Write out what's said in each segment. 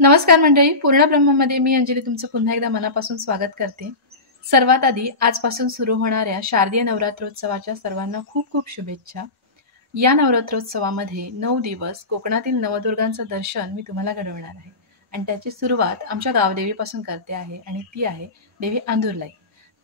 नमस्कार मंडळी, पूर्ण ब्रह्ममध्ये मी अंजली तुमचं पुन्हा एकदा मनापासून स्वागत करते. सर्वात आधी आजपासून सुरू होणाऱ्या शारदीय नवरात्रोत्सवाच्या सर्वांना खूप खूप शुभेच्छा. या नवरात्रोत्सवामध्ये 9 दिवस कोकणातील नवदुर्गांचं दर्शन मी तुम्हाला घडवणार आहे आणि त्याची सुरुवात आमच्या गावदेवीपासून करते आहे आणि ती आहे देवी आंदुर्लाई.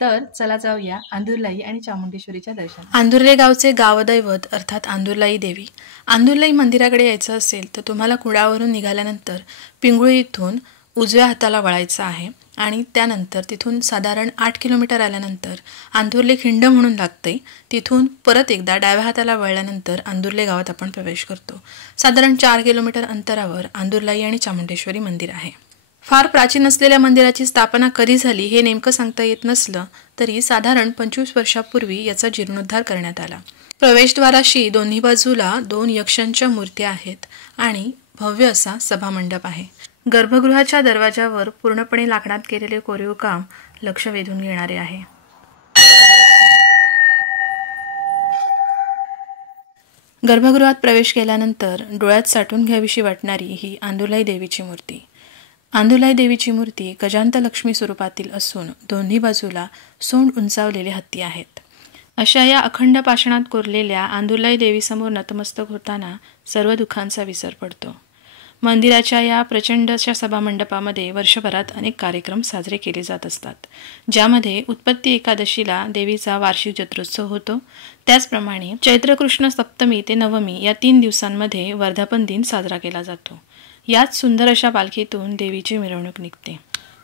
तर चला जाऊया आंदुर्लाई आणि चामुंडेश्वरीच्या दर्शनाला. आंदुर्ले गावचे गावदैवत अर्थात आंदुर्लाई देवी. आंदुर्लाई मंदिराकडे यायचं असेल तर तुम्हाला कुडावरून निघाल्यानंतर पिंगुळी इथून उजव्या हाताला वळायचं आहे आणि त्यानंतर तिथून साधारण 8 किलोमीटर आल्यानंतर आंदुर्ले खिंड म्हणून लागते. तिथून परत एकदा डाव्या हाताला वळल्यानंतर आंदुर्ले गावात आपण प्रवेश करतो. साधारण 4 किलोमीटर अंतरावर आंदुर्लाई आणि चामुंडेश्वरी मंदिर आहे. फार प्राचीन असलेल्या मंदिराची स्थापना कधी झाली हे नेमकं सांगता येत नसलं तरी साधारण 25 वर्षापूर्वी याचा जीर्णोद्धार करण्यात आला. प्रवेशद्वाराशी दोन्ही बाजूला 2 यक्षांच्या मूर्त्या आहेत आणि भव्य असा सभामंडप आहे. गर्भगृहाच्या दरवाजावर पूर्णपणे लाकडात केलेले कोरीव काम लक्ष वेधून घेणारे आहे. गर्भगृहात प्रवेश केल्यानंतर डोळ्यात साठवून घ्यावीशी वाटणारी ही आंदुर्लाई देवीची मूर्ती. आंदुर्लाई देवीची मूर्ती गजांत लक्ष्मी स्वरूपातील असून दोन्ही बाजूला सोंड उंचावलेले हत्ती आहेत. अशा या अखंड पाषाणात कोरलेल्या आंदुर्लाई देवीसमोर नतमस्तक होताना सर्व दुःखांचा विसर पडतो. मंदिराच्या या प्रचंड अशा सभामंडपामध्ये वर्षभरात अनेक कार्यक्रम साजरे केले जात असतात, ज्यामध्ये उत्पत्ती एकादशीला देवीचा वार्षिक जत्रोत्सव होतो. त्याचप्रमाणे चैत्र कृष्ण सप्तमी ते नवमी या 3 दिवसांमध्ये वर्धापन दिन साजरा केला जातो. याच सुंदर अशा पालखीतून देवीची मिरवणूक निघते.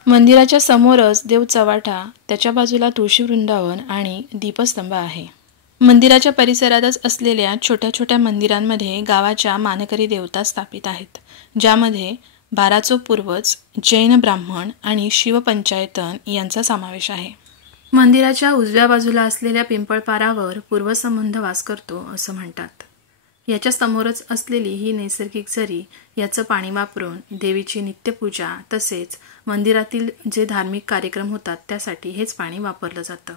मंदिराच्या समोरच देव चव्हाटा, त्याच्या बाजूला तुळशी वृंदावन आणि दीपस्तंभ आहे. मंदिराच्या परिसरातच असलेल्या छोट्या छोट्या मंदिरांमध्ये गावाच्या मानकरी देवता स्थापित आहेत, ज्यामध्ये 12 पूर्वज, जैन ब्राह्मण आणि शिवपंचायतन यांचा समावेश आहे. मंदिराच्या उजव्या बाजूला असलेल्या पिंपळपारावर पूर्वसंबंध वास करतो असं म्हणतात. याच्या समोरच असलेली ही नैसर्गिक झरी याचं पाणी वापरून देवीची नित्यपूजा तसेच मंदिरातील जे धार्मिक कार्यक्रम होतात त्यासाठी हेच पाणी वापरलं जातं.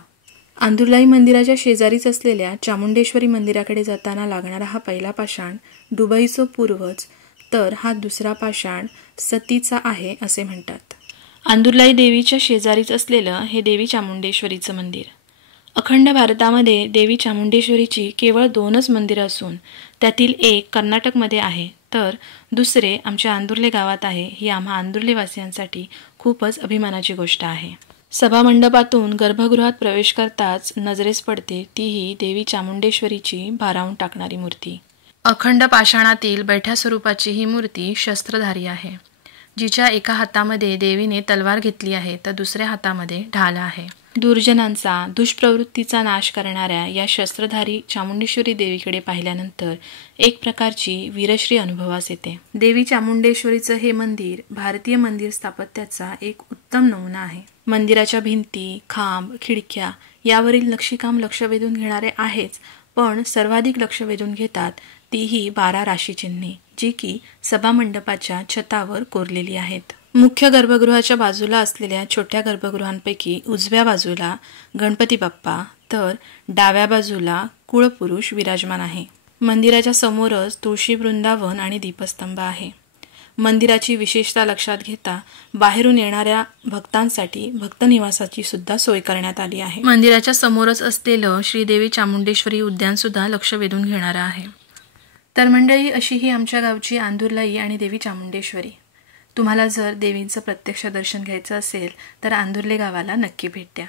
आंदुर्लाई मंदिराच्या शेजारीच असलेल्या चामुंडेश्वरी मंदिराकडे जाताना लागणारा हा पहिला पाषाण दुबईचं पूर्वज, तर हा दुसरा पाषाण सतीचा आहे असे म्हणतात. आंदुर्लाई देवीच्या शेजारीच असलेलं हे देवी चामुंडेश्वरीचं मंदिर. अखंड भारतामध्ये देवी चामुंडेश्वरीची केवळ 2च मंदिरं असून त्यातील एक कर्नाटकमध्ये आहे, तर दुसरे आमच्या आंदुर्ले गावात आहे. ही आम्हा आंदुर्लेवासियांसाठी खूपच अभिमानाची गोष्ट आहे. सभामंडपातून गर्भगृहात प्रवेश करताच नजरेस पडते तीही देवी चामुंडेश्वरीची भारावून टाकणारी मूर्ती. अखंड पाषाणातील बैठ्या स्वरूपाची ही मूर्ती शस्त्रधारी आहे, जिच्या एका हातामध्ये देवीने तलवार घेतली आहे तर दुसऱ्या हातामध्ये ढाल आहे. दुर्जनांचा, दुष्प्रवृत्तीचा नाश करणाऱ्या या शस्त्रधारी चामुंडेश्वरी देवीकडे पाहिल्यानंतर एक प्रकारची वीरश्री अनुभवास येते. देवी चामुंडेश्वरीचं हे मंदिर भारतीय मंदिर स्थापत्याचा एक उत्तम नमुना आहे. मंदिराच्या भिंती, खांब, खिडक्या यावरील नक्षीकाम लक्ष वेधून घेणारे आहेच, पण सर्वाधिक लक्ष वेधून घेतात तीही 12 राशीचिन्हे, जी की सभामंडपाच्या छतावर कोरलेली आहेत. मुख्य गर्भगृहाच्या बाजूला असलेल्या छोट्या गर्भगृहांपैकी उजव्या बाजूला गणपती बाप्पा तर डाव्या बाजूला कुळपुरुष विराजमान आहे. मंदिराच्या समोरच तुळशी वृंदावन आणि दीपस्तंभ आहे. मंदिराची विशेषता लक्षात घेता बाहेरून येणाऱ्या भक्तांसाठी भक्त निवासाची सुद्धा सोय करण्यात आली आहे. मंदिराच्या समोरच असलेलं श्रीदेवी चामुंडेश्वरी उद्यान सुद्धा लक्ष वेधून घेणारं आहे. तर मंडळी, अशी ही आमच्या गावची आंदुर्लाई आणि देवी चामुंडेश्वरी. तुम्हाला जर देवींचं प्रत्यक्ष दर्शन घ्यायचं असेल तर आंदुर्ले गावाला नक्की भेट द्या.